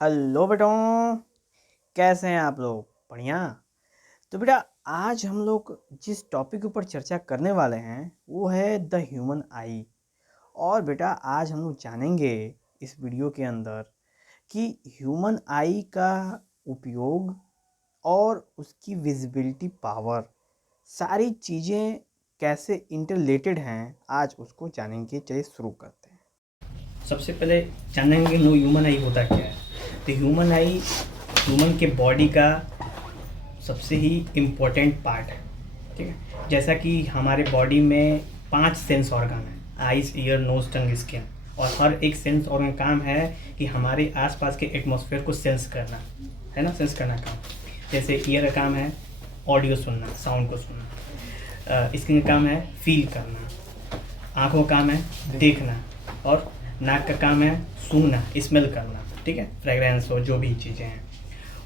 Hello बेटों, कैसे हैं आप लोग? बढ़िया। तो बेटा, आज हम लोग जिस टॉपिक के ऊपर चर्चा करने वाले हैं वो है द ह्यूमन आई। और बेटा, आज हम लोग जानेंगे इस वीडियो के अंदर कि ह्यूमन आई का उपयोग और उसकी विजिबिलिटी पावर, सारी चीज़ें कैसे इंटरलेटेड हैं, आज उसको जानेंगे। चलिए शुरू करते हैं। सबसे पहले जानेंगे हम लोग ह्यूमन आई होता क्या है। तो ह्यूमन आई ह्यूमन के बॉडी का सबसे ही इम्पोर्टेंट पार्ट है। ठीक है, जैसा कि हमारे बॉडी में 5 सेंस ऑर्गन है, आइज, ईयर, नोज, टंग, स्किन। और हर एक सेंस ऑर्गन काम है कि हमारे आसपास के एटमॉस्फेयर को सेंस करना, है ना, सेंस करना काम। जैसे ईयर का काम है ऑडियो सुनना, साउंड को सुनना। स्किन का काम है फील करना। आँखों का काम है देखना। और नाक का काम है सूंघना, स्मेल करना। ठीक है, फ्रेगरेंस हो, जो भी चीज़ें हैं।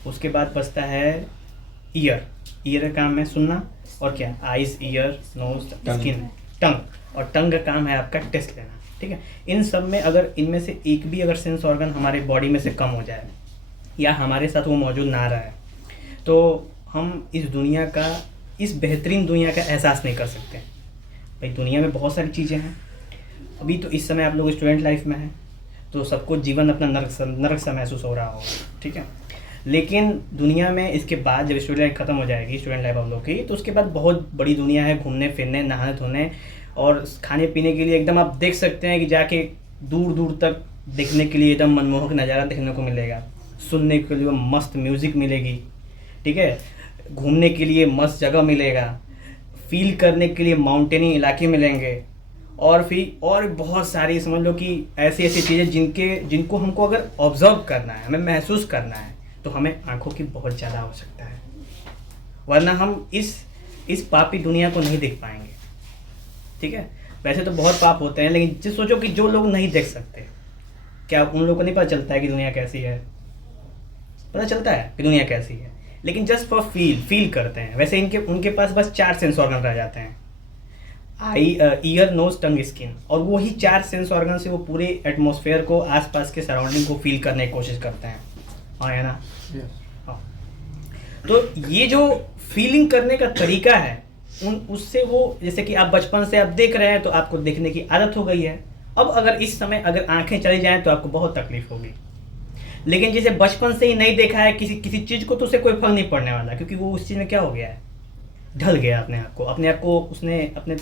उसके बाद बचता है ईयर। ईयर का काम है सुनना। और क्या, आइज, ईयर, नोज, स्किन, टंग। और टंग का काम है आपका टेस्ट लेना। ठीक है, इन सब में अगर इनमें से एक भी अगर सेंस ऑर्गन हमारे बॉडी में से कम हो जाए या हमारे साथ वो मौजूद ना रहा है तो हम इस दुनिया का, इस बेहतरीन दुनिया का एहसास नहीं कर सकते। भाई, दुनिया में बहुत सारी चीज़ें हैं। अभी तो इस समय आप लोग स्टूडेंट लाइफ में हैं तो सबको जीवन अपना नरक सा महसूस हो रहा होगा। ठीक है, लेकिन दुनिया में इसके बाद जब स्टूडेंट लाइफ ख़त्म हो जाएगी, स्टूडेंट लाइफ आप लोग की, तो उसके बाद बहुत बड़ी दुनिया है, घूमने फिरने, नहाने धोने और खाने पीने के लिए एकदम आप देख सकते हैं कि जाके दूर दूर तक देखने के लिए एकदम मनमोहक नज़ारा देखने को मिलेगा। सुनने के लिए मस्त म्यूज़िक मिलेगी। ठीक है, घूमने के लिए मस्त जगह मिलेगा। फील करने के लिए माउंटेनी इलाके मिलेंगे। और फिर और बहुत सारी, समझ लो कि ऐसी ऐसी चीज़ें जिनको हमको अगर ऑब्जर्व करना है, हमें महसूस करना है, तो हमें आंखों की बहुत ज़्यादा आवश्यकता है। वरना हम इस पापी दुनिया को नहीं देख पाएंगे। ठीक है, वैसे तो बहुत पाप होते हैं, लेकिन जो सोचो कि जो लोग नहीं देख सकते, क्या उन लोगों को नहीं पता चलता है कि दुनिया कैसी है? पता चलता है कि दुनिया कैसी है, लेकिन जस्ट फॉर फील करते हैं। वैसे इनके उनके पास बस 4 सेंस ऑर्गन रह जाते हैं, आई, ईयर, नोज, टंग, स्किन। और वही 4 सेंस ऑर्गन से वो पूरे एटमॉस्फेयर को, आसपास के सराउंडिंग को फील करने की कोशिश करते हैं। हाँ, है ना? हाँ। तो ये जो फीलिंग करने का तरीका है, उससे वो, जैसे कि आप बचपन से आप देख रहे हैं तो आपको देखने की आदत हो गई है। अब अगर इस समय अगर आंखें चली जाएं तो आपको बहुत तकलीफ होगी। लेकिन जिसे बचपन से ही नहीं देखा है किसी किसी चीज़ को, तो उसे कोई फर्क नहीं पड़ने वाला, क्योंकि वो उस चीज़ में क्या हो गया है, ढल गया अपने आप को उसने अपने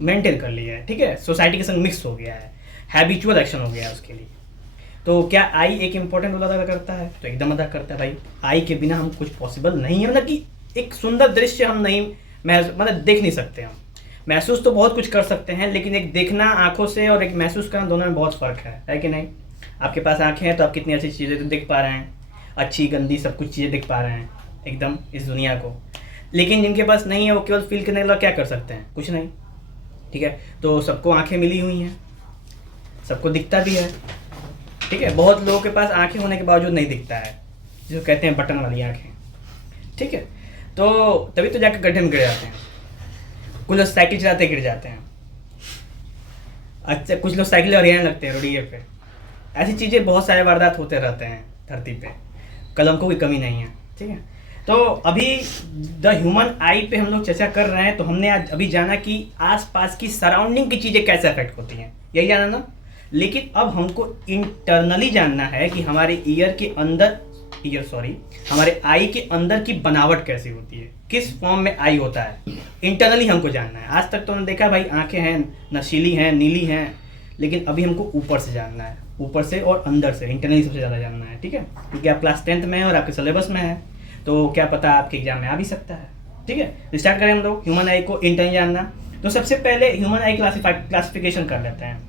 मेंटेन कर लिया है। ठीक है, सोसाइटी के संग मिक्स हो गया है, हैबिचुअल एक्शन हो गया है उसके लिए। तो क्या आई एक इम्पोर्टेंट रोल अदा करता है? तो एकदम अदा करता है भाई। आई के बिना हम कुछ पॉसिबल नहीं है, मतलब कि एक सुंदर दृश्य हम नहीं मतलब देख नहीं सकते। हम महसूस तो बहुत कुछ कर सकते हैं, लेकिन एक देखना आंखों से और एक महसूस करना, दोनों में बहुत फ़र्क है कि नहीं? आपके पास आंखें हैं तो आप कितनी अच्छी चीज़ें तो देख पा रहे हैं, अच्छी गंदी सब कुछ चीज़ें देख पा रहे हैं एकदम इस दुनिया को। लेकिन जिनके पास नहीं है वो केवल फील करने के लिए क्या कर सकते हैं? कुछ नहीं। ठीक है, तो सबको आंखें मिली हुई हैं, सबको दिखता भी है। ठीक है, बहुत लोगों के पास आंखें होने के बावजूद नहीं दिखता है, जिसको कहते हैं बटन वाली आंखें। ठीक है, तो तभी तो जाकर गड्ढे में गिर जाते हैं। कुछ लोग साइकिल चलाते गिर जाते हैं। अच्छा, कुछ लोग साइकिल हरियाने लगते हैं रोडिये पे। ऐसी चीज़ें बहुत सारे वारदात होते रहते हैं धरती पे, कलंकों की कमी नहीं है। ठीक है, तो अभी द ह्यूमन आई पे हम लोग चर्चा कर रहे हैं। तो हमने आज अभी जाना कि आसपास की सराउंडिंग की चीज़ें कैसे अफेक्ट होती हैं, यही जाना ना। लेकिन अब हमको इंटरनली जानना है कि हमारे हमारे आई के अंदर की बनावट कैसी होती है, किस फॉर्म में आई होता है। इंटरनली हमको जानना है। आज तक तो हमने देखा भाई आंखें हैं, नशीली हैं, नीली हैं, लेकिन अभी हमको ऊपर से जानना है, ऊपर से और अंदर से, इंटरनली सबसे ज़्यादा जानना है। ठीक है, क्योंकि आप क्लास 10th में हैं और आपके सिलेबस में है, तो क्या पता आपके एग्जाम में आ भी सकता है। ठीक है, तो स्टार्ट करें हम लोग ह्यूमन आई को इंटरनली जानना। तो सबसे पहले ह्यूमन आई क्लासिफिकेशन कर लेते हैं।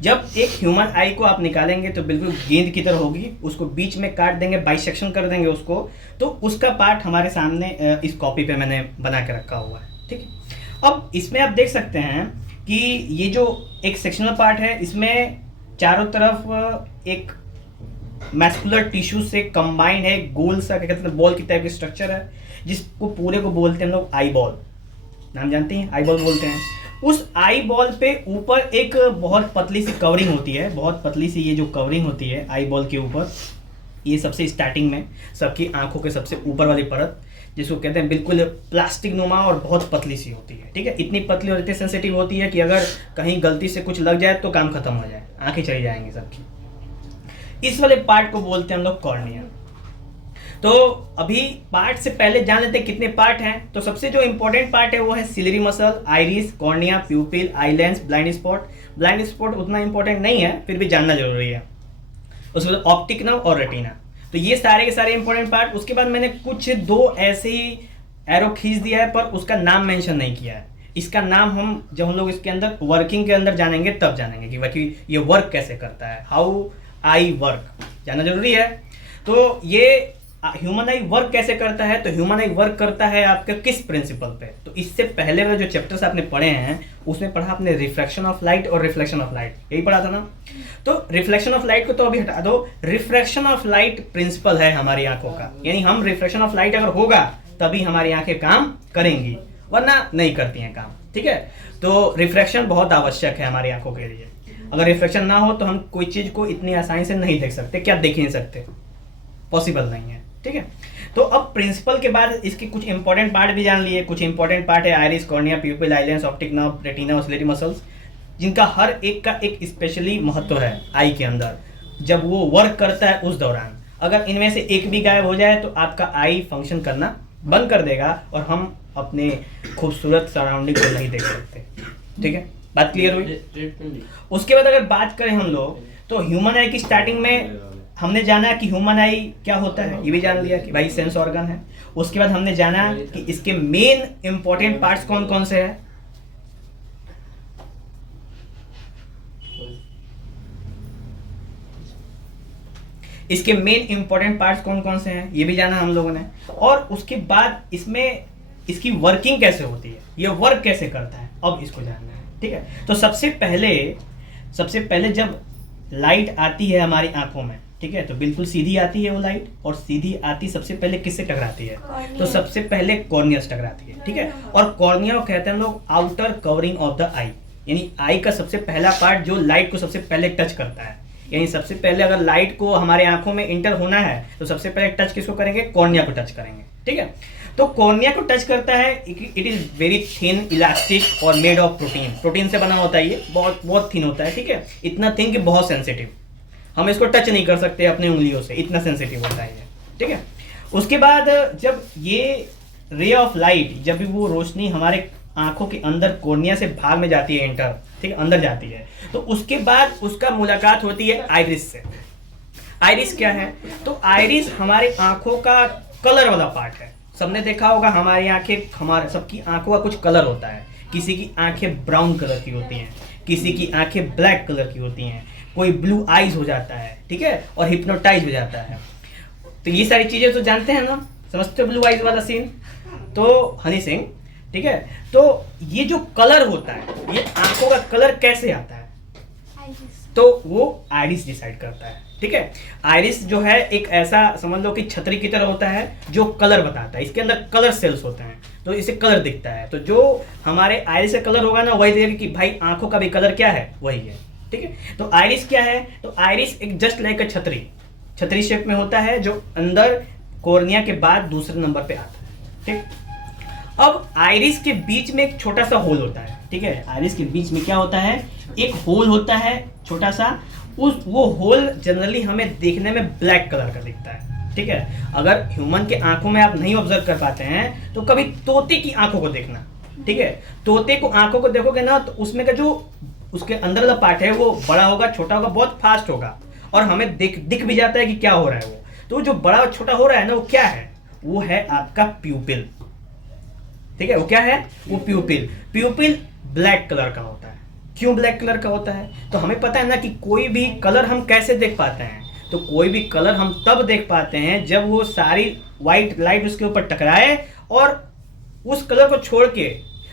जब एक ह्यूमन आई को आप निकालेंगे तो बिल्कुल गेंद की तरह होगी, उसको बीच में काट देंगे, बाइसेक्शन कर देंगे उसको, तो उसका पार्ट हमारे सामने इस कॉपी पे मैंने बना के रखा हुआ है। ठीक है, अब इसमें आप देख सकते हैं कि ये जो एक सेक्शनल पार्ट है, इसमें चारों तरफ एक मैस्कुलर टिश्यू से कंबाइंड है, गोल सा, क्या कहते हैं, बॉल की टाइप की स्ट्रक्चर है, जिसको पूरे को बोलते हैं हम लोग आई बॉल। नाम जानते हैं, आई बॉल बोलते हैं। उस आई बॉल पे ऊपर एक बहुत पतली सी कवरिंग होती है, बहुत पतली सी ये जो कवरिंग होती है आई बॉल के ऊपर, ये सबसे स्टार्टिंग में सबकी आंखों के सबसे ऊपर वाली परत, जिसको कहते हैं बिल्कुल प्लास्टिक नुमा और बहुत पतली सी होती है, ठीक है। इतनी पतली और इतनी सेंसिटिव होती है कि अगर कहीं गलती से कुछ लग जाए तो काम खत्म हो जाए, आंखें चली जाएंगी सबकी। इस वाले पार्ट को बोलते हैं हम लोग कॉर्निया। तो अभी पार्ट से पहले जान लेते हैं कितने पार्ट हैं। तो सबसे जो इंपॉर्टेंट पार्ट है वो है ciliary muscle, iris, cornea, pupil, eye lens, blind spot. Blind spot उतना इंपॉर्टेंट नहीं है, फिर भी जानना जरूरी है। उसके बाद ऑप्टिक नर्व और रेटिना। तो ये सारे के सारे इंपॉर्टेंट पार्ट। उसके बाद मैंने कुछ दो ऐसे ही एरो खींच दिया है, पर उसका नाम मेंशन नहीं किया है। इसका नाम जब हम लोग इसके अंदर वर्किंग के अंदर जानेंगे तब जानेंगे कि बाकी ये वर्क कैसे करता है, हाउ आई वर्क, जानना जरूरी है। तो ये ह्यूमन आई वर्क कैसे करता है, तो ह्यूमन आई वर्क करता है आपके किस प्रिंसिपल पे। तो इससे पहले वाले जो चैप्टर्स आपने पढ़े हैं उसमें पढ़ा आपने रिफ्रैक्शन ऑफ लाइट और रिफ्लेक्शन ऑफ लाइट, यही पढ़ा था ना। तो रिफ्लेक्शन ऑफ लाइट को तो अभी हटा दो, रिफ्रैक्शन ऑफ लाइट प्रिंसिपल है हमारी आंखों का। यानी हम रिफ्लेक्शन ऑफ लाइट अगर होगा तभी हमारी आंखें काम करेंगी, वरना नहीं करती हैं काम, ठीक है। तो रिफ्रैक्शन बहुत आवश्यक है हमारी आंखों के लिए। अगर रिफ्लेक्शन ना हो तो हम कोई चीज को इतनी आसानी से नहीं देख सकते, क्या देख ही नहीं सकते, पॉसिबल नहीं है, ठीक है। तो अब प्रिंसिपल के बाद इसके कुछ इंपॉर्टेंट पार्ट भी जान लिए। कुछ इंपॉर्टेंट पार्ट है iris, cornea, pupil, eye lens, optic nerve, retina, ciliary muscles, जिनका हर एक का एक स्पेशली महत्व है आई के अंदर जब वो वर्क करता है उस दौरान। अगर इनमें से एक भी गायब हो जाए तो आपका आई फंक्शन करना बंद कर देगा और हम अपने खूबसूरत सराउंडिंग को नहीं देख सकते, ठीक है। बात क्लियर हुई। उसके बाद अगर बात करें हम लोग तो ह्यूमन आई की स्टार्टिंग में हमने जाना कि ह्यूमन आई क्या होता है, ये भी जान लिया कि भाई सेंस ऑर्गन है। उसके बाद हमने जाना कि इसके मेन इंपॉर्टेंट पार्ट्स कौन कौन से हैं। इसके मेन इंपॉर्टेंट पार्ट्स कौन कौन से हैं ये भी जाना हम लोगों ने। और उसके बाद इसमें इसकी वर्किंग कैसे होती है, ये वर्क कैसे करता है, अब इसको जानना है, ठीक है। तो सबसे पहले जब लाइट आती है हमारी आंखों में, ठीक है, तो बिल्कुल सीधी आती है वो लाइट, और सीधी आती सबसे पहले किससे टकराती है, तो सबसे पहले कॉर्निया से टकराती है, ठीक है। और कॉर्निया को कहते हैं हम लोग आउटर कवरिंग ऑफ द आई, यानी आई का सबसे पहला पार्ट जो लाइट को सबसे पहले टच करता है। यानी सबसे पहले अगर लाइट को हमारे आंखों में इंटर होना है तो सबसे पहले टच किसको करेंगे, कॉर्निया को टच करेंगे, ठीक है। तो कॉर्निया को टच करता है, it is very thin, elastic और मेड ऑफ प्रोटीन से बना होता है। ये बहुत थिन होता है, ठीक है, इतना थिन कि बहुत सेंसिटिव, हम इसको टच नहीं कर सकते अपनी उंगलियों से, इतना सेंसिटिव होता है ये, ठीक है। उसके बाद जब ये रे ऑफ लाइट, जब भी वो रोशनी हमारे आंखों के अंदर कॉर्निया से भाग में जाती है, इंटर, ठीक है, अंदर जाती है, तो उसके बाद उसका मुलाकात होती है आइरिस से। आइरिस क्या है, तो आइरिस हमारे आंखों का कलर वाला पार्ट है। सबने देखा होगा हमारी आंखें, हमारे सबकी आंखों का कुछ कलर होता है। किसी की आंखें ब्राउन कलर की होती हैं, किसी की आंखें ब्लैक कलर की होती हैं, कोई ब्लू आईज हो जाता है, ठीक है, और हिप्नोटाइज हो जाता है। तो ये सारी चीजें तो जानते हैं ना, समझते हो ब्लू आईज वाला सीन। तो हनी सिंह, ठीक है, तो ये जो कलर होता है, ये आंखों का कलर कैसे आता है, तो वो आइरिस डिसाइड करता है, ठीक है। आइरिस जो है एक ऐसा समझ लो कि छतरी की तरह होता है जो कलर बताता है। इसके अंदर कलर सेल्स होते हैं तो इसे कलर दिखता है। तो जो हमारे आइरिस का कलर होगा ना वही देगा कि भाई आंखों का भी कलर क्या है, वही है, ठीक है। तो आइरिस क्या है, तो आइरिस एक जस्ट लाइक अ छतरी शेप में होता है जो अंदर कॉर्निया के बाद दूसरे नंबर पे आता है, ठीक। अब आइरिस के बीच में एक छोटा सा होल होता है, ठीक है। आइरिस के बीच में क्या होता है, एक होल होता है छोटा सा। वो होल जनरली हमें देखने में ब्लैक कलर का दिखता है, ठीक है। अगर ह्यूमन के आंखों में आप नहीं ऑब्जर्व कर पाते हैं तो कभी तोते की आंखों को देखना, ठीक है। तोते को आंखों को देखोगे ना तो उसमें का जो उसके अंदर वाला पार्ट है वो बड़ा होगा, छोटा होगा, बहुत फास्ट होगा, और हमें दिख भी जाता है कि क्या हो रहा है वो। तो जो बड़ा और छोटा हो रहा है ना वो क्या है, वो है आपका प्यूपिल, ठीक है। वो क्या है, वो प्यूपिल ब्लैक कलर का होता है। क्यों ब्लैक कलर का होता है, तो हमें पता है ना कि कोई भी कलर हम कैसे देख पाते हैं, तो कोई भी कलर हम तब देख पाते हैं जब वो सारी वाइट लाइट उसके ऊपर टकराए और उस कलर को छोड़ के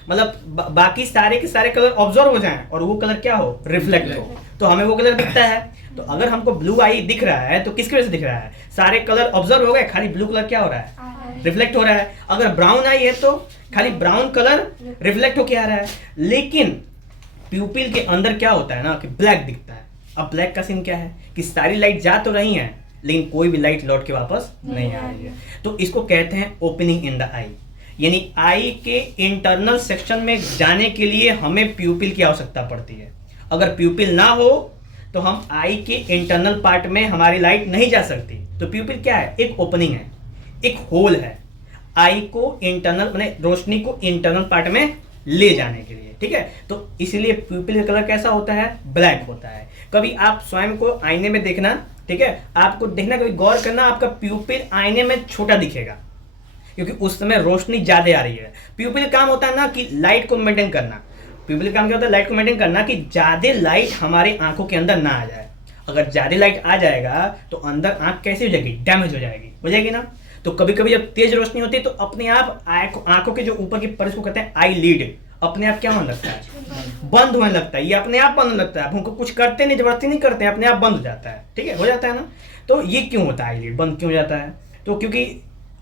मतलब बाकी सारे के सारे कलर ऑब्जर्व हो जाएं और वो कलर क्या हो, रिफ्लेक्ट हो, तो हमें वो कलर दिखता है। तो अगर हमको ब्लू आई दिख रहा है तो किसकी वजह से दिख रहा है, सारे कलर ऑब्जर्व हो गए, खाली ब्लू कलर क्या हो रहा है, रिफ्लेक्ट हो रहा है। अगर ब्राउन आई है तो खाली ब्राउन कलर रिफ्लेक्ट होके आ रहा है। लेकिन प्यूपिल के अंदर क्या होता है ना कि ब्लैक दिखता है। अब ब्लैक का सीन क्या है कि सारी लाइट जा तो रही है लेकिन कोई भी लाइट लौट के वापस नहीं आ रही है। तो इसको कहते हैं ओपनिंग इन द आई, यानी आई के इंटरनल सेक्शन में जाने के लिए हमें प्यूपिल की आवश्यकता पड़ती है। अगर प्यूपिल ना हो तो हम आई के इंटरनल पार्ट में हमारी लाइट नहीं जा सकती। तो प्यूपिल क्या है? एक ओपनिंग है, एक होल है आई को इंटरनल माने रोशनी को इंटरनल पार्ट में ले जाने के लिए, ठीक है। तो इसलिए प्यूपिल का कलर कैसा होता है? ब्लैक होता है। कभी आप स्वयं को आईने में देखना, ठीक है, आपको देखना, कभी गौर करना, आपका प्यूपिल आईने में छोटा दिखेगा क्योंकि उस समय रोशनी ज्यादा आ रही है। प्यूपिल काम होता है ना कि लाइट को मेंटेन करना। प्यूपिल काम क्या होता है? लाइट को मेंटेन करना, कि ज्यादा लाइट हमारी आंखों के अंदर ना आ जाए। अगर ज्यादा लाइट आ जाएगा तो अंदर आंख कैसी हो जाएगी? डैमेज हो जाएगी ना। तो कभी कभी जब तेज रोशनी होती है तो अपने आप आंखों के जो ऊपर की परत को कहते हैं आई लीड, अपने आप क्या होने लगता है? बंद होने लगता है। ये अपने आप बंद होने लगता है, हमको कुछ करते नहीं, जबरदस्ती नहीं करते हैं, अपने आप बंद हो जाता है, ठीक है, हो जाता है ना। तो ये क्यों होता है? आई लीड बंद क्यों हो जाता है? तो क्योंकि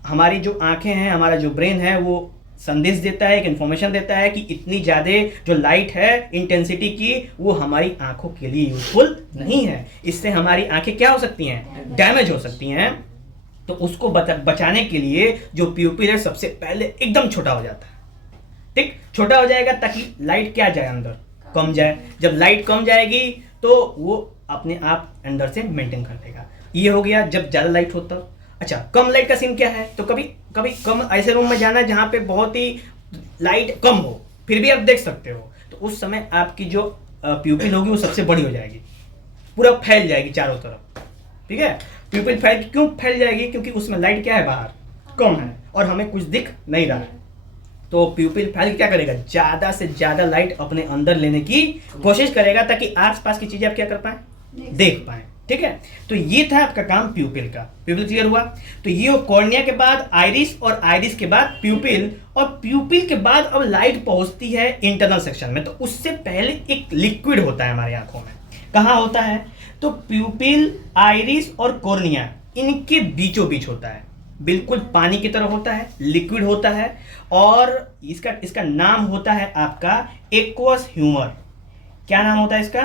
हमारी जो आंखें हैं, हमारा जो ब्रेन है, वो संदेश देता है, एक इन्फॉर्मेशन देता है कि इतनी ज़्यादा जो लाइट है इंटेंसिटी की, वो हमारी आंखों के लिए यूजफुल नहीं है। इससे हमारी आंखें क्या हो सकती हैं? डैमेज हो सकती हैं। तो उसको बचाने के लिए जो प्यूपिल है सबसे पहले एकदम छोटा हो जाता है, ठीक, छोटा हो जाएगा ताकि लाइट क्या जाए अंदर, कम जाए। जब लाइट कम जाएगी तो वो अपने आप अंदर से मेंटेन कर देगा। ये हो गया जब ज़्यादा लाइट हो तब। अच्छा, कम लाइट का सीन क्या है? तो कभी कभी कम ऐसे रूम में जाना है जहाँ पे बहुत ही लाइट कम हो, फिर भी आप देख सकते हो, तो उस समय आपकी जो प्यूपिल होगी वो सबसे बड़ी हो जाएगी, पूरा फैल जाएगी चारों तरफ, ठीक है। प्यूपिल क्यों फैल जाएगी? क्योंकि उसमें लाइट क्या है? बाहर कम है और हमें कुछ दिख नहीं रहा है। तो प्यूपिल फैल के क्या करेगा? ज़्यादा से ज़्यादा लाइट अपने अंदर लेने की कोशिश करेगा ताकि आसपास की चीज़ें आप क्या कर पाएँ? देख पाएँ, ठीक है। तो ये था आपका काम प्यूपिल का। प्यूपिल क्लियर हुआ? तो ये कॉर्निया के बाद आइरिस, और आइरिस के बाद प्यूपिल, और प्यूपिल के बाद अब लाइट पहुंचती है इंटरनल सेक्शन में। तो उससे पहले एक लिक्विड होता है हमारी आंखों में। कहाँ होता है? तो प्यूपिल, आइरिस और कॉर्निया, इनके बीचों बीच होता है, बिल्कुल पानी की तरह होता है, लिक्विड होता है, और इसका नाम होता है आपका एक्वस ह्यूमर। क्या नाम होता है इसका?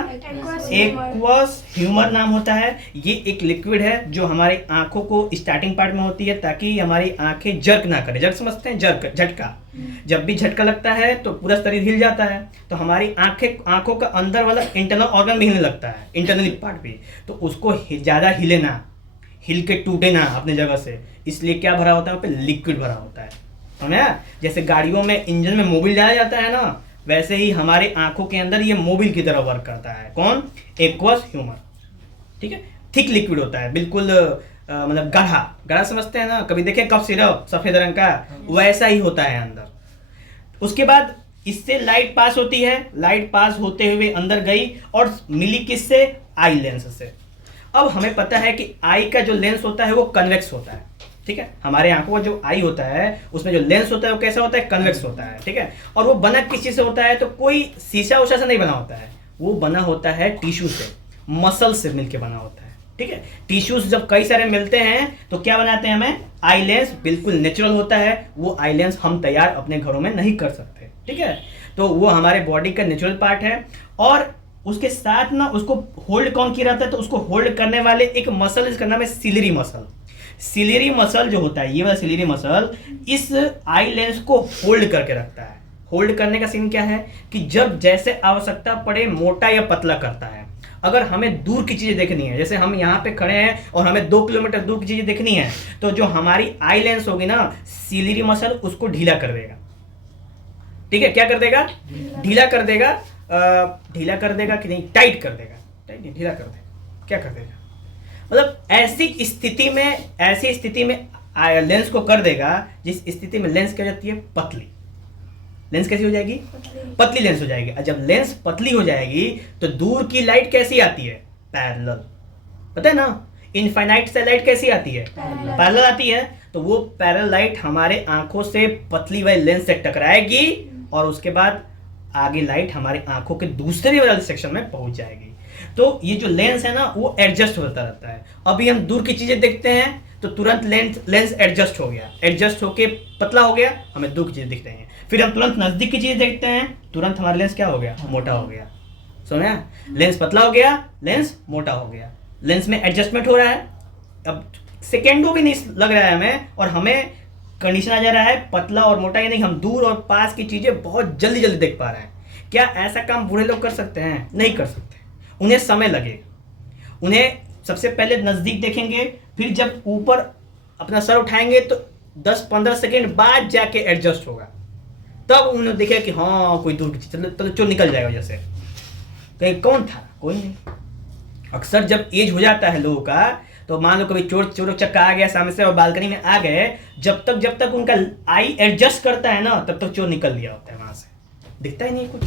एक्वस ह्यूमर नाम होता है। ये एक लिक्विड है जो हमारी आंखों को स्टार्टिंग पार्ट में होती है ताकि हमारी आंखें जर्क ना करें। जर्क समझते हैं? जर्क, झटका। जब भी झटका लगता है तो पूरा शरीर हिल जाता है, तो हमारी आंखों का अंदर वाला इंटरनल ऑर्गन भी हिलने लगता है, इंटरनल पार्ट भी। तो उसको ज़्यादा हिले ना, हिल के टूटे ना अपने जगह से, इसलिए क्या भरा होता है? वहाँ पे लिक्विड भरा होता है। समझा? जैसे गाड़ियों में इंजन में मोबिल डाला जाता है ना, वैसे ही हमारी आंखों के अंदर ये मोबिल की तरह वर्क करता है। कौन? एक्वस ह्यूमर, ठीक है। थिक लिक्विड होता है, बिल्कुल मतलब गाढ़ा समझते हैं ना, कभी देखें कफ सिरप सफेद रंग का, वैसा ही होता है अंदर। उसके बाद इससे लाइट पास होती है, लाइट पास होते हुए अंदर गई और मिली किससे? आई लेंस से। अब हमें पता है कि आई का जो लेंस होता है वो कन्वेक्स होता है, ठीक है। हमारे आंखों का जो आई होता है उसमें जो लेंस होता है वो कैसा होता है? कन्वेक्स होता है, ठीक है। और वो बना किस चीज से होता है? तो कोई शीशा उषा से नहीं बना होता है, वो बना होता है टिश्यू से, मसल से मिलके बना होता है, ठीक है। टिश्यूज जब कई सारे मिलते हैं तो क्या बनाते हैं हमें? Eye lens. बिल्कुल नेचुरल होता है वो आई लेंस, हम तैयार अपने घरों में नहीं कर सकते, ठीक है। तो वो हमारे बॉडी का नेचुरल पार्ट है। और उसके साथ ना उसको होल्ड कौन किया रहता है? तो उसको होल्ड करने वाले एक मसल, इसका नाम है सिलियरी मसल। सिलियरी मसल जो होता है, ये वाला सिलियरी मसल इस आई लेंस को होल्ड करके रखता है। होल्ड करने का सीन क्या है कि जब जैसे आवश्यकता पड़े मोटा या पतला करता है। अगर हमें दूर की चीजें देखनी है, जैसे हम यहाँ पे खड़े हैं और हमें 2 किलोमीटर दूर की चीजें देखनी है, तो जो हमारी आई लेंस होगी ना, सिलियरी मसल उसको ढीला कर देगा, ठीक है। क्या कर देगा? ढीला कर देगा। ढीला कर देगा कि नहीं? टाइट कर देगा। टाइट नहीं, ढीला कर देगा। क्या कर देगा? मतलब ऐसी स्थिति में लेंस को कर देगा जिस स्थिति में लेंस क्या हो जाती है? पतली। लेंस कैसी हो जाएगी? पतली लेंस हो जाएगी। और जब लेंस पतली हो जाएगी तो दूर की लाइट कैसी आती है? पैरेलल। पता है ना, इनफाइनाइट से लाइट कैसी आती है? पैरेलल आती है। तो वो पैरेलल लाइट हमारे आंखों से पतली वाली लेंस से टकराएगी और उसके बाद आगे लाइट हमारे आंखों के दूसरे वाले सेक्शन में पहुंच जाएगी। तो ये जो लेंस है ना वो एडजस्ट होता रहता है। अभी हम दूर की चीजें देखते हैं तो तुरंत लेंस एडजस्ट हो गया, एडजस्ट होके पतला हो गया, हमें दूर की चीजें दिख रही हैं। फिर हम तुरंत नजदीक की चीजें देखते हैं, तुरंत हमारा लेंस क्या हो गया? मोटा हो गया। समझा? लेंस पतला हो गया, लेंस मोटा हो गया। लेंस में एडजस्टमेंट हो रहा है, अब सेकेंडों भी नहीं लग रहा है हमें, और हमें कंडीशन आ जा रहा है पतला और मोटा, यानी हम दूर और पास की चीज़ें बहुत जल्दी जल्दी देख पा रहे हैं। क्या ऐसा काम बूढ़े लोग कर सकते हैं? नहीं कर सकते, उन्हें समय लगेगा। उन्हें सबसे पहले नज़दीक देखेंगे, फिर जब ऊपर अपना सर उठाएंगे तो 10-15 सेकेंड बाद जाके एडजस्ट होगा, तब उन्हें देखे कि हाँ कोई दूर की चीज़, तो चोर निकल जाएगा जैसे। कहीं कौन था? कोई नहीं। अक्सर जब एज हो जाता है लोगों का, तो मान लो कभी चोर चक्का आ गया सामने से और बालकनी में आ गए, जब तक उनका आई एडजस्ट करता है ना, तब तक चोर निकल लिया होता है वहां से, दिखता ही नहीं कुछ।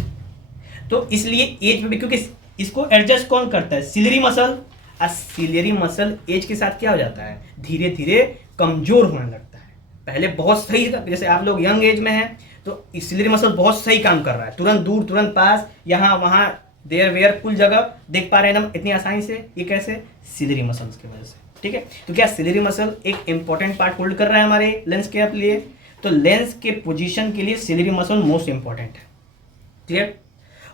तो इसलिए एज में भी, क्योंकि इसको एडजस्ट कौन करता है? Ciliary muscle. Ciliary muscle age के साथ क्या हो जाता है? धीरे धीरे कमजोर होने लगता है। पहले बहुत सही, जैसे आप लोग यंग एज में हैं तो सिलरी मसल बहुत सही काम कर रहा है, तुरंत दूर तुरंत पास, यहाँ वहाँ देयर वेयर कुल जगह देख पा रहे हैं हम इतनी आसानी से। ये कैसे? सिलरी मसल्स की वजह से। ठीक है, तो क्या सिलरी मसल एक इंपॉर्टेंट पार्ट होल्ड कर रहा है हमारे लेंस के लिए? तो लेंस के पोजीशन के लिए सिलरी मसल मोस्ट इंपॉर्टेंट है। क्लियर?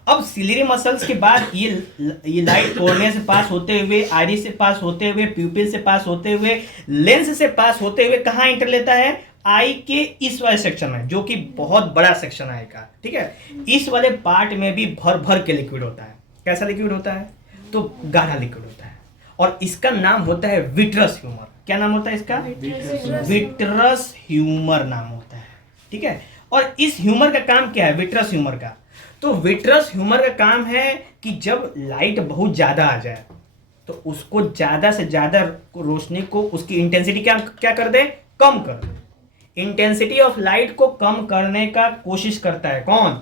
अब सिलरी मसल्स के बाद ये लाइट कॉर्निया से पास होते हुए, आइरिस से पास होते हुए, प्यूपिल से पास होते हुए, लेंस से पास होते हुए कहाँ इंटर लेता है? आई के इस वाले सेक्शन में, जो कि बहुत बड़ा सेक्शन है आई का। ठीक है, इस वाले पार्ट में भी भर भर के लिक्विड होता है। कैसा लिक्विड होता है? तो गाढ़ा लिक्विड होता है, और इसका नाम होता है विट्रस ह्यूमर। क्या नाम होता है इसका? विट्रस ह्यूमर नाम होता है। ठीक है, और इस ह्यूमर का काम क्या है? विट्रस ह्यूमर का, तो विट्रस ह्यूमर का काम है कि जब लाइट बहुत ज्यादा आ जाए तो उसको ज्यादा से ज्यादा रोशनी को, उसकी इंटेंसिटी क्या कर दे? कम कर दे। इंटेंसिटी ऑफ लाइट को कम करने का कोशिश करता है कौन?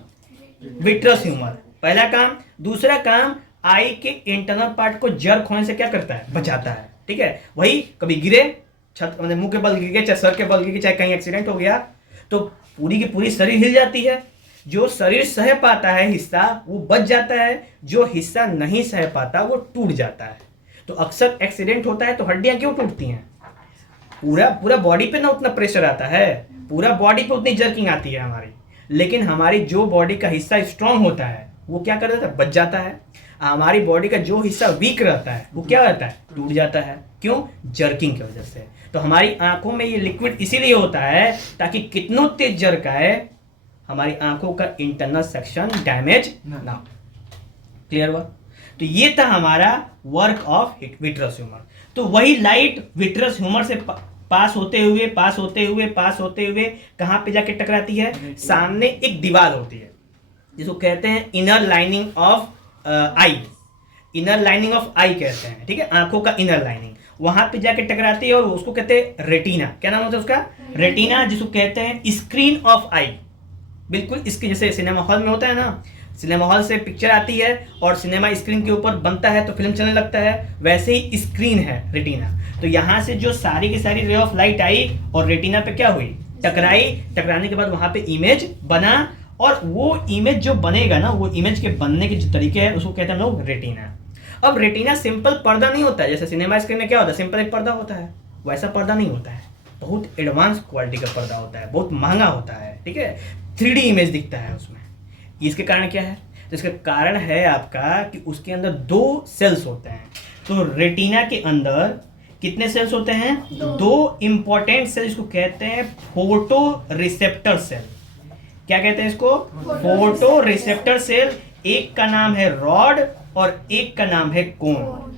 Vitreous humour. पहला काम। दूसरा काम, आई के इंटरनल पार्ट को जर्क होने से क्या करता है? बचाता है। ठीक है, वही कभी गिरे, छत मतलब मुंह के बल गिर गए, चाहे सर के बल गिर गए, चाहे कहीं एक्सीडेंट हो गया, तो पूरी की पूरी शरीर हिल जाती है। जो शरीर सह पाता है हिस्सा वो बच जाता है, जो हिस्सा नहीं सह पाता वो टूट जाता है। तो अक्सर एक्सीडेंट होता है तो हड्डियां क्यों टूटती हैं? पूरा बॉडी पे ना उतना प्रेशर आता है, पूरा बॉडी पे उतनी जर्किंग आती है हमारी, लेकिन हमारी जो बॉडी का हिस्सा स्ट्रांग होता है वो क्या कर देता है? बच जाता है। हमारी बॉडी का जो हिस्सा वीक रहता है वो क्या रहता है? टूट जाता है। क्यों? जर्किंग की वजह से। तो हमारी आंखों में ये लिक्विड इसीलिए होता है ताकि कितनों तेज जर्क आए, हमारी आंखों का इंटरनल सेक्शन डैमेज ना हो। क्लियर हुआ? तो ये था हमारा वर्क ऑफ विट्रस ह्यूमर। तो वही लाइट विट्रस ह्यूमर से पास होते हुए कहाँ पे जाके टकराती है? सामने एक दीवार होती है जिसको कहते हैं inner lining of eye. Inner lining of eye कहते हैं। ठीक है, आंखों का इनर लाइनिंग, वहां पे जाके टकराती है और उसको कहते हैं रेटिना। क्या नाम होता है उसका? रेटिना, जिसको कहते हैं स्क्रीन ऑफ आई। बिल्कुल इसके जैसे सिनेमा हॉल में होता है ना, सिनेमा हॉल से पिक्चर आती है और सिनेमा स्क्रीन के ऊपर बनता है तो फिल्म चलने लगता है, वैसे ही स्क्रीन है रेटिना। तो यहाँ से जो सारी की सारी रे ऑफ लाइट आई और रेटिना पे क्या हुई? टकराई। टकराने के बाद वहाँ पे इमेज बना, और वो इमेज जो बनेगा ना, वो इमेज के बनने के जो तरीके हैं उसको कहते हैं लोग रेटिना। अब रेटिना सिंपल पर्दा नहीं होता है, जैसे सिनेमा स्क्रीन में क्या होता है? सिंपल एक पर्दा होता है, वैसा पर्दा नहीं होता है, बहुत एडवांस क्वालिटी का पर्दा होता है, बहुत महंगा होता है। ठीक है, 3D इमेज दिखता है उसमें। इसके कारण क्या है? तो इसका कारण है आपका कि उसके अंदर 2 सेल्स होते हैं। तो रेटिना के अंदर कितने सेल्स होते हैं? 2 इंपॉर्टेंट सेल, इसको कहते हैं फोटो रिसेप्टर सेल। क्या कहते हैं इसको? Photoreceptor cell. एक का नाम है रॉड और एक का नाम है कोन।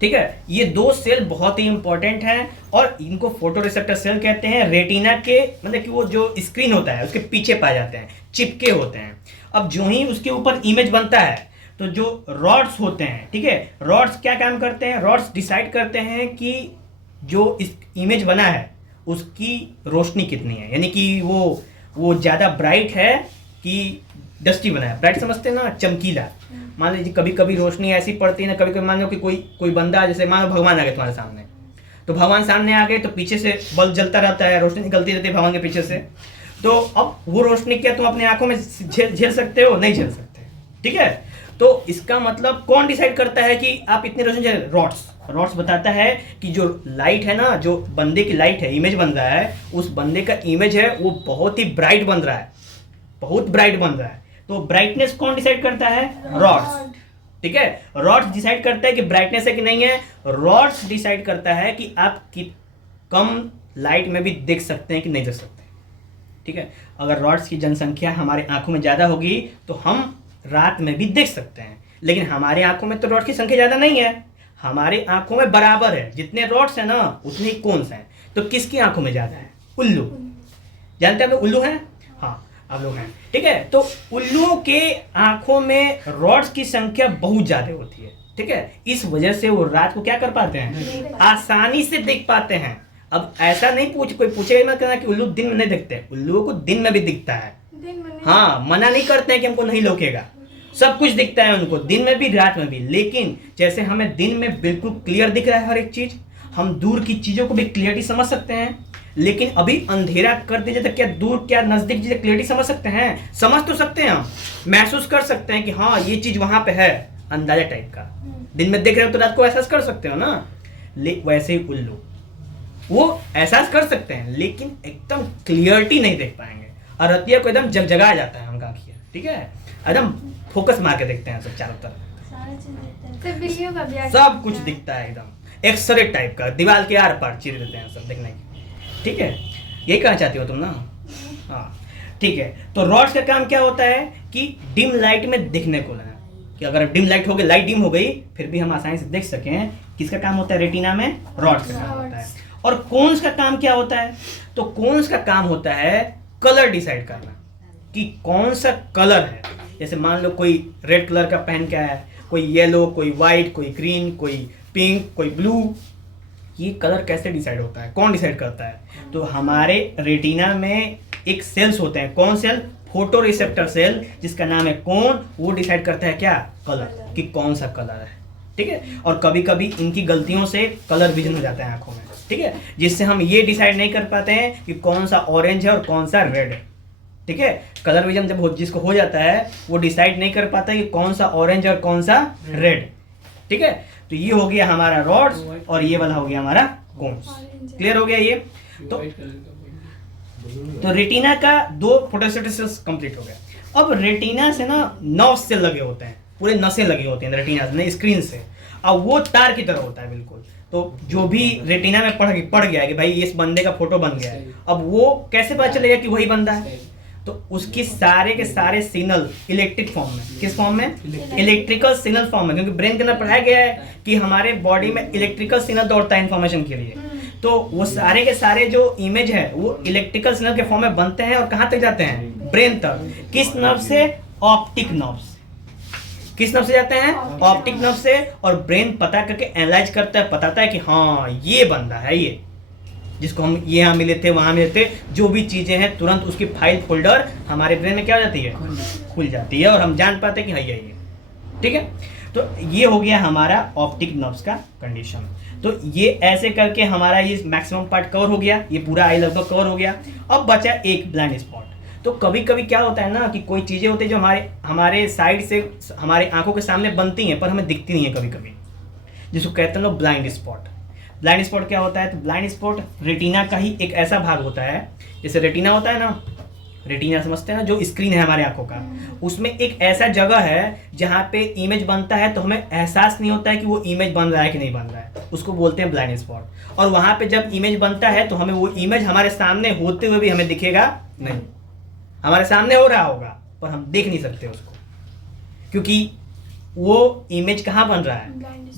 ठीक है, ये 2 सेल बहुत ही इंपॉर्टेंट हैं और इनको फोटो रिसेप्टर सेल कहते हैं। रेटिना के मतलब कि वो जो स्क्रीन होता है उसके पीछे पाए जाते हैं, चिपके होते हैं। अब जो ही उसके ऊपर इमेज बनता है तो जो रॉड्स होते हैं, ठीक है, रॉड्स क्या काम करते हैं? रॉड्स डिसाइड करते हैं कि जो इस इमेज बना है उसकी रोशनी कितनी है, यानी कि वो ज़्यादा ब्राइट है कि डस्टी बना है। ब्राइट समझते हैं ना, चमकीला। मान लीजिए कभी कभी रोशनी ऐसी पड़ती है ना, कभी कभी मान लो कि कोई बंदा, जैसे मान लो भगवान आ गए तुम्हारे सामने, तो भगवान सामने आ गए तो पीछे से बल्ब जलता रहता है, रोशनी निकलती रहती है भगवान के पीछे से। तो अब वो रोशनी क्या तुम अपनी आंखों में झेल सकते हो? नहीं झेल सकते। ठीक है, तो इसका मतलब कौन डिसाइड करता है कि आप इतनी रोशनी झेल? रॉड्स बताता है कि जो लाइट है ना, जो बंदे की लाइट है, इमेज बन रहा है, उस बंदे का इमेज है वो बहुत ही ब्राइट बन रहा है, बहुत ब्राइट बन रहा है। तो ब्राइटनेस कौन डिसाइड करता है? रॉड्स। ठीक है। रॉड्स डिसाइड करता है कि ब्राइटनेस है कि नहीं है, रॉड्स डिसाइड करता है कि आप कम लाइट में भी देख सकते हैं कि नहीं देख सकते, ठीक है। अगर रॉड्स की जनसंख्या हमारे आंखों में ज़्यादा होगी तो हम रात में भी देख सकते हैं, लेकिन हमारे आंखों में तो रॉड की संख्या ज़्यादा नहीं है, हमारे आंखों में बराबर है, जितने रॉड्स हैं ना उतने ही कोन्स हैं। तो किसकी आंखों में ज़्यादा है? उल्लू। जानते हैं आप लोग उल्लू हैं? हाँ आप लोग हैं, ठीक है। तो उल्लुओं के आंखों में रॉड्स की संख्या बहुत ज़्यादा होती है, ठीक है। इस वजह से वो रात को क्या कर पाते हैं? आसानी से देख पाते हैं। अब ऐसा नहीं कोई पूछे मत करना कि उल्लू दिन में नहीं दिखते, उल्लुओं को दिन में भी दिखता है। हाँ, मना नहीं करते हैं कि हमको नहीं लोकेगा, सब कुछ दिखता है उनको, दिन में भी रात में भी। लेकिन जैसे हमें दिन में बिल्कुल क्लियर दिख रहा है हर एक चीज, हम दूर की चीजों को भी क्लियरली समझ सकते हैं, लेकिन अभी अंधेरा कर दीजिए तो क्या दूर क्या नजदीक चीजें क्लियरली समझ सकते हैं? समझ तो सकते हैं, हम महसूस कर सकते हैं कि हाँ ये चीज वहां पे है, अंदाजा टाइप का। दिन में देख रहे हो तो रात को एहसास कर सकते हो ना। वैसे ही उल्लू वो एहसास कर सकते हैं, लेकिन एकदम क्लियरिटी नहीं देख पाएंगे, और रतिया को एकदम जगजगा जाता है उनका आँखियाँ, ठीक है, एकदम फोकस मार के देखते हैं सब चारों तरफ, सब कुछ दिखता है एकदम एक्सरे टाइप का, दीवार के आर पार चीर देते हैं सब देखने की, ठीक है। यही कहना चाहती हो तुम ना? हाँ ठीक है। तो रॉड्स का काम क्या होता है कि डिम लाइट में दिखने को लगा, कि अगर डिम लाइट हो गई, लाइट डिम हो गई, फिर भी हम आसानी से देख सकें। किसका काम होता है रेटिना में? रॉड्स का काम होता है। और कोन्स का काम क्या होता है? तो कोन्स का काम होता है कलर डिसाइड करना, कि कौन सा कलर है। जैसे मान लो कोई रेड कलर का पहन के है, कोई येलो, कोई वाइट, कोई ग्रीन, कोई पिंक, कोई ब्लू। ये कलर कैसे डिसाइड होता है? कौन डिसाइड करता है? तो हमारे रेटिना में एक सेल्स होते हैं, कौन सेल? फोटो रिसेप्टर सेल, जिसका नाम है कोन। वो डिसाइड करता है क्या? कलर, कि कौन सा कलर है, ठीक है। और कभी कभी इनकी गलतियों से कलर विजन हो जाता है आंखों में, ठीक है, जिससे हम ये डिसाइड नहीं कर पाते हैं कि कौन सा ऑरेंज है और कौन सा रेड है, ठीक है। कलर विजन जब जिसको हो जाता है वो डिसाइड नहीं कर पाता कि कौन सा ऑरेंज और कौन सा रेड, ठीक है। तो ये हो गया हमारा रॉड्स और ये वाला हो गया हमारा कोन्स। क्लियर हो गया ये? तो रेटिना का दो फोटोसिंथेसिस सेल्स कंप्लीट हो गया। अब रेटिना से ना नर्व सेल लगे होते हैं, पूरे नसें लगे होते हैं रेटिना से, स्क्रीन से। अब वो तार की तरह होता है बिल्कुल। तो जो भी रेटिना में पड़ गया है कि भाई इस बंदे का फोटो बन गया है, अब वो कैसे पता चलेगा कि वही बंदा है? तो उसकी सारे के सारे सिग्नल इलेक्ट्रिक फॉर्म में, किस फॉर्म में? इलेक्ट्रिकल सिग्नल फॉर्म में, क्योंकि ब्रेन के अंदर पढ़ाया गया है कि हमारे बॉडी में इलेक्ट्रिकल सिग्नल दौड़ता है इन्फॉर्मेशन के लिए। तो वो सारे के सारे जो इमेज है वो इलेक्ट्रिकल सिग्नल के फॉर्म में बनते हैं और कहाँ तक जाते हैं? ब्रेन तक। किस नर्व से? ऑप्टिक नर्व से। किस नर्व से जाते हैं? ऑप्टिक नर्व से। और ब्रेन पता करके एनालाइज करता है, बताता है कि हाँ ये बंदा है, ये जिसको हम ये यहाँ मिले थे वहाँ मिले थे, जो भी चीज़ें हैं तुरंत उसकी फाइल फोल्डर हमारे ब्रेन में क्या हो जाती है? खुल जाती है, और हम जान पाते हैं कि हाँ ये, ठीक है। तो ये हो गया हमारा ऑप्टिक नर्व्स का कंडीशन। तो ये ऐसे करके हमारा ये मैक्सिमम पार्ट कवर हो गया, ये पूरा आई लगभग कवर हो गया। अब बचा एक ब्लाइंड स्पॉट। तो कभी कभी क्या होता है ना कि कोई चीज़ें होती है जो हमारे साइड से हमारे आंखों के सामने बनती हैं पर हमें दिखती नहीं है कभी कभी, जिसको कहते हैं लोग ब्लाइंड स्पॉट। ब्लाइंड स्पॉट क्या होता है? तो ब्लाइंड स्पॉट रेटिना का ही एक ऐसा भाग होता है, जैसे रेटिना होता है ना, रेटिना समझते हैं ना, जो स्क्रीन है हमारे आंखों का, उसमें एक ऐसा जगह है जहाँ पे इमेज बनता है तो हमें एहसास नहीं होता है कि वो इमेज बन रहा है कि नहीं बन रहा है, उसको बोलते हैं ब्लाइंड स्पॉट। और वहाँ पे जब इमेज बनता है तो हमें वो इमेज हमारे सामने होते हुए भी हमें दिखेगा नहीं, हमारे सामने हो रहा होगा पर हम देख नहीं सकते उसको, क्योंकि वो इमेज कहाँ बन रहा है?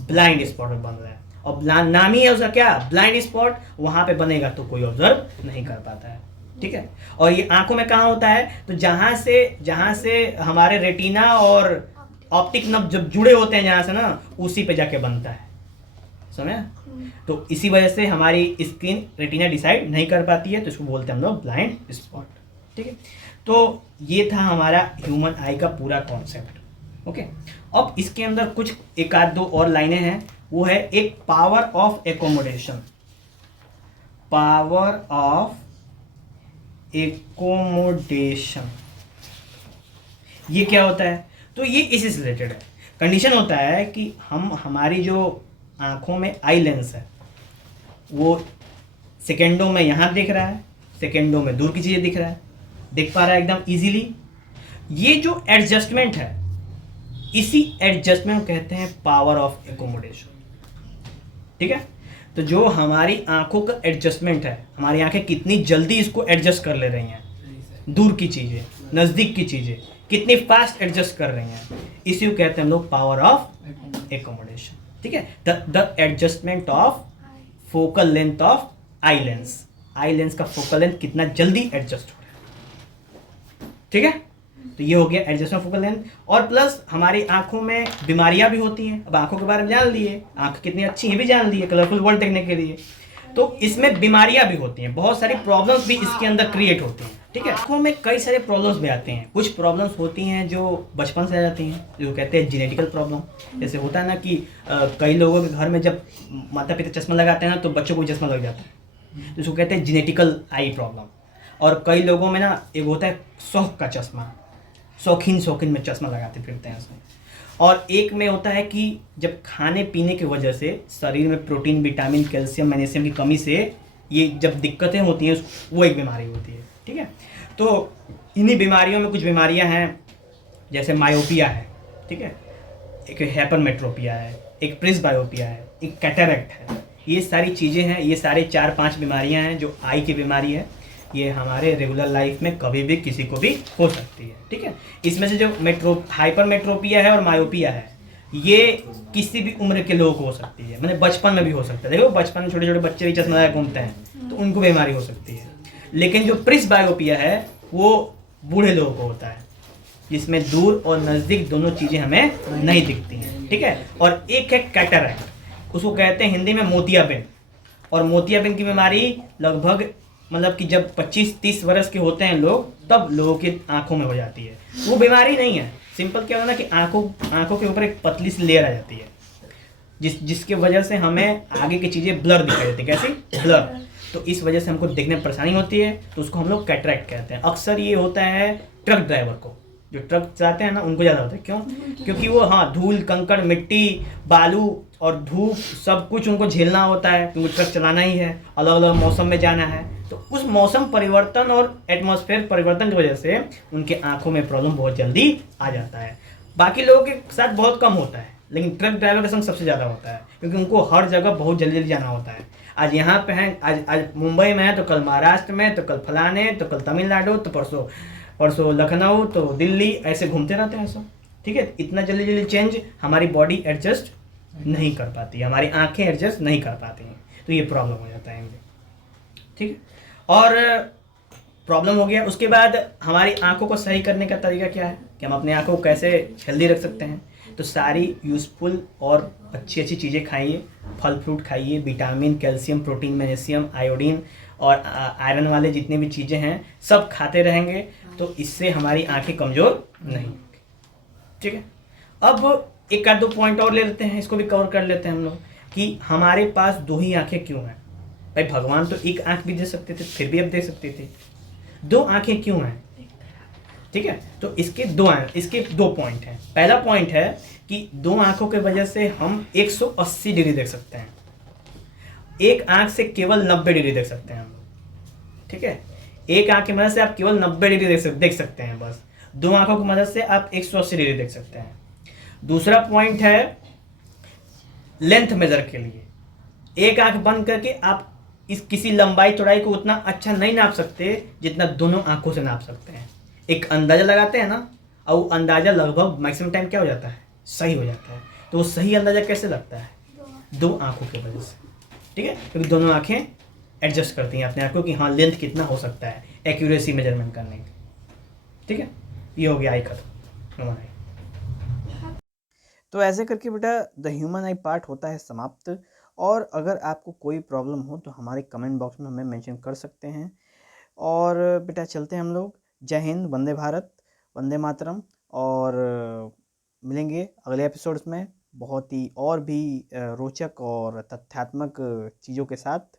ब्लाइंड स्पॉट में बन रहा है। और नाम ही है उसका क्या? Blind spot. वहाँ पे बनेगा तो कोई ऑब्जर्व नहीं कर पाता है, ठीक है। और ये आंखों में कहाँ होता है? तो जहाँ से हमारे रेटिना और ऑप्टिक नर्व जब जुड़े होते हैं जहाँ से ना, उसी पे जाके बनता है, समझे? तो इसी वजह से हमारी स्क्रीन रेटिना डिसाइड नहीं कर पाती है, तो इसको बोलते हैं हम लोग ब्लाइंड स्पॉट, ठीक है। तो ये था हमारा ह्यूमन आई का पूरा कॉन्सेप्ट, ओके। अब इसके अंदर कुछ एक आध दो और लाइनें हैं, वो है एक power of accommodation. Power of accommodation ये क्या होता है? तो ये इसी से रिलेटेड है। कंडीशन होता है कि हमारी जो आंखों में आई लेंस है वो सेकेंडों में यहाँ दिख रहा है, सेकेंडों में दूर की चीज़ें दिख रहा है, दिख पा रहा है एकदम इजीली। ये जो एडजस्टमेंट है इसी एडजस्टमेंट कहते हैं पावर ऑफ एकोमोडेशन। ठीक है, तो जो हमारी आंखों का एडजस्टमेंट है, हमारी आंखें कितनी जल्दी इसको एडजस्ट कर ले रही हैं, दूर की चीज़ें, नज़दीक की चीज़ें कितनी फास्ट एडजस्ट कर रही हैं, इसी को कहते हैं हम लोग पावर ऑफ एकोमोडेशन। ठीक है, the adjustment of focal length of eye lens, eye lens का फोकल लेंथ कितना जल्दी एडजस्ट हो रहा है। ठीक है, तो ये हो गया एडजस्टमेंट फोकल लेंथ। और प्लस हमारी आंखों में बीमारियां भी होती हैं। अब आंखों के बारे में जान लिए, आंख कितनी अच्छी है भी जान लिए कलरफुल वर्ल्ड देखने के लिए। तो इसमें बीमारियां भी होती हैं, बहुत सारी प्रॉब्लम्स भी इसके अंदर क्रिएट होती हैं। ठीक है, आंखों में कई सारे प्रॉब्लम्स भी आते हैं। कुछ प्रॉब्लम्स होती हैं जो बचपन से आ जाती हैं, जो कहते हैं जेनेटिकल प्रॉब्लम। जैसे होता है ना कि कई लोगों के घर में जब माता पिता चश्मा लगाते हैं ना तो बच्चों को चश्मा लग जाता है, तो इसको कहते हैं जेनेटिकल आई प्रॉब्लम। और कई लोगों में ना एक होता है शौक का चश्मा, शौकीन में चश्मा लगाते फिरते हैं उसमें। और एक में होता है कि जब खाने पीने की वजह से शरीर में प्रोटीन, विटामिन, कैल्शियम, मैग्नीशियम की कमी से ये जब दिक्कतें होती हैं, वो एक बीमारी होती है। ठीक है, तो इन्हीं बीमारियों में कुछ बीमारियां हैं, जैसे मायोपिया है, ठीक है, एक हैपरमेट्रोपिया है, एक प्रिस्बायोपिया है, एक कैटरेक्ट है। ये सारी चीज़ें हैं, ये सारे 4-5 बीमारियां हैं जो आई की बीमारी है। ये हमारे रेगुलर लाइफ में कभी भी किसी को भी हो सकती है। ठीक है, इसमें से जो हाइपरमेट्रोपिया है और मायोपिया है, ये किसी भी उम्र के लोगों को हो सकती है, मतलब बचपन में भी हो सकता है। देखो बचपन में छोटे छोटे बच्चे भी चश्मा लगाए घूमते हैं तो उनको बीमारी हो सकती है। लेकिन जो प्रिस्बायोपिया है वो बूढ़े लोगों को होता है, जिसमें दूर और नज़दीक दोनों चीज़ें हमें नहीं दिखती हैं। ठीक है, और एक है कैटरेक्ट, उसको कहते हैं हिंदी में मोतियाबिंद। और मोतियाबिंद की बीमारी लगभग मतलब कि जब 25-30 वर्ष के होते हैं लोग, तब लोगों की आंखों में हो जाती है। वो बीमारी नहीं है, सिंपल क्या होना कि आंखों के ऊपर एक पतली सी लेयर आ जाती है, जिसके वजह से हमें आगे की चीज़ें ब्लर दिखाई देती है। कैसी? ब्लर। तो इस वजह से हमको देखने में परेशानी होती है, तो उसको हम लोग कैटरेक्ट कहते हैं। अक्सर ये होता है ट्रक ड्राइवर को, जो ट्रक चलाते हैं ना उनको ज़्यादा होता है। क्यों? क्योंकि वो धूल, कंकड़, मिट्टी, बालू और धूप सब कुछ उनको झेलना होता है, क्योंकि ट्रक चलाना ही है, अलग अलग मौसम में जाना है। तो उस मौसम परिवर्तन और एटमॉस्फेयर परिवर्तन की वजह से उनके आंखों में प्रॉब्लम बहुत जल्दी आ जाता है। बाकी लोगों के साथ बहुत कम होता है, लेकिन ट्रक ड्राइवर के संग सबसे ज़्यादा होता है, क्योंकि उनको हर जगह बहुत जल्दी जल्दी जाना होता है। आज यहाँ पे हैं, आज मुंबई में है तो कल महाराष्ट्र में, तो कल फलाने, तो कल तमिलनाडु, तो परसों लखनऊ, तो दिल्ली, ऐसे घूमते रहते हैं सब। ठीक है, इतना जल्दी जल्दी चेंज हमारी बॉडी एडजस्ट नहीं कर पाती, हमारी आंखें एडजस्ट नहीं कर पाती हैं, तो ये प्रॉब्लम हो जाता है इनमें। ठीक है, और प्रॉब्लम हो गया, उसके बाद हमारी आंखों को सही करने का तरीका क्या है कि हम अपनी आंखों को कैसे हेल्दी रख सकते हैं। तो सारी यूज़फुल और अच्छी अच्छी चीज़ें खाइए, फल फ्रूट खाइए, vitamin, calcium, protein, magnesium, iodine और आयरन वाले जितने भी चीज़ें हैं सब खाते रहेंगे, तो इससे हमारी आंखें कमज़ोर नहीं होंगी। ठीक है, अब एक आध दो पॉइंट और ले लेते हैं, इसको भी कवर कर लेते हैं हम लोग कि हमारे पास दो ही आंखें क्यों हैं। भाई भगवान तो एक आंख भी दे सकते थे, फिर भी अब दे सकते थे, दो आंखें क्यों हैं? ठीक है, तो इसके दो पॉइंट हैं। पहला पॉइंट है कि दो आंखों की वजह से हम 180 डिग्री देख सकते हैं, एक आंख से केवल 90 डिग्री देख सकते हैं हम लोग। ठीक है, एक आंख की मदद से आप केवल 90 डिग्री देख सकते हैं बस, दो आंखों की मदद से आप 180 डिग्री देख सकते हैं। दूसरा पॉइंट है लेंथ मेजर के लिए, एक आंख बंद करके आप इस किसी लंबाई चौड़ाई को उतना अच्छा नहीं नाप सकते जितना दोनों आंखों से नाप सकते हैं। एक अंदाज़ा लगाते हैं ना, और वो अंदाज़ा लगभग मैक्सिमम टाइम क्या हो जाता है, सही हो जाता है। तो वो सही अंदाज़ा कैसे लगता है? दो आंखों की वजह से। ठीक है, क्योंकि दोनों आंखें एडजस्ट करती हैं अपने आंखों की, हाँ लेंथ कितना हो सकता है, एक्यूरेसी मेजरमेंट करने की। ठीक है, ये हो गया आई खत्म हमारा। तो ऐसे करके बेटा द ह्यूमन आई पार्ट होता है समाप्त। और अगर आपको कोई प्रॉब्लम हो तो हमारे कमेंट बॉक्स में हमें मेंशन कर सकते हैं। और बेटा चलते हैं हम लोग। जय हिंद, वंदे भारत, वंदे मातरम। और मिलेंगे अगले एपिसोड्स में बहुत ही और भी रोचक और तथ्यात्मक चीज़ों के साथ।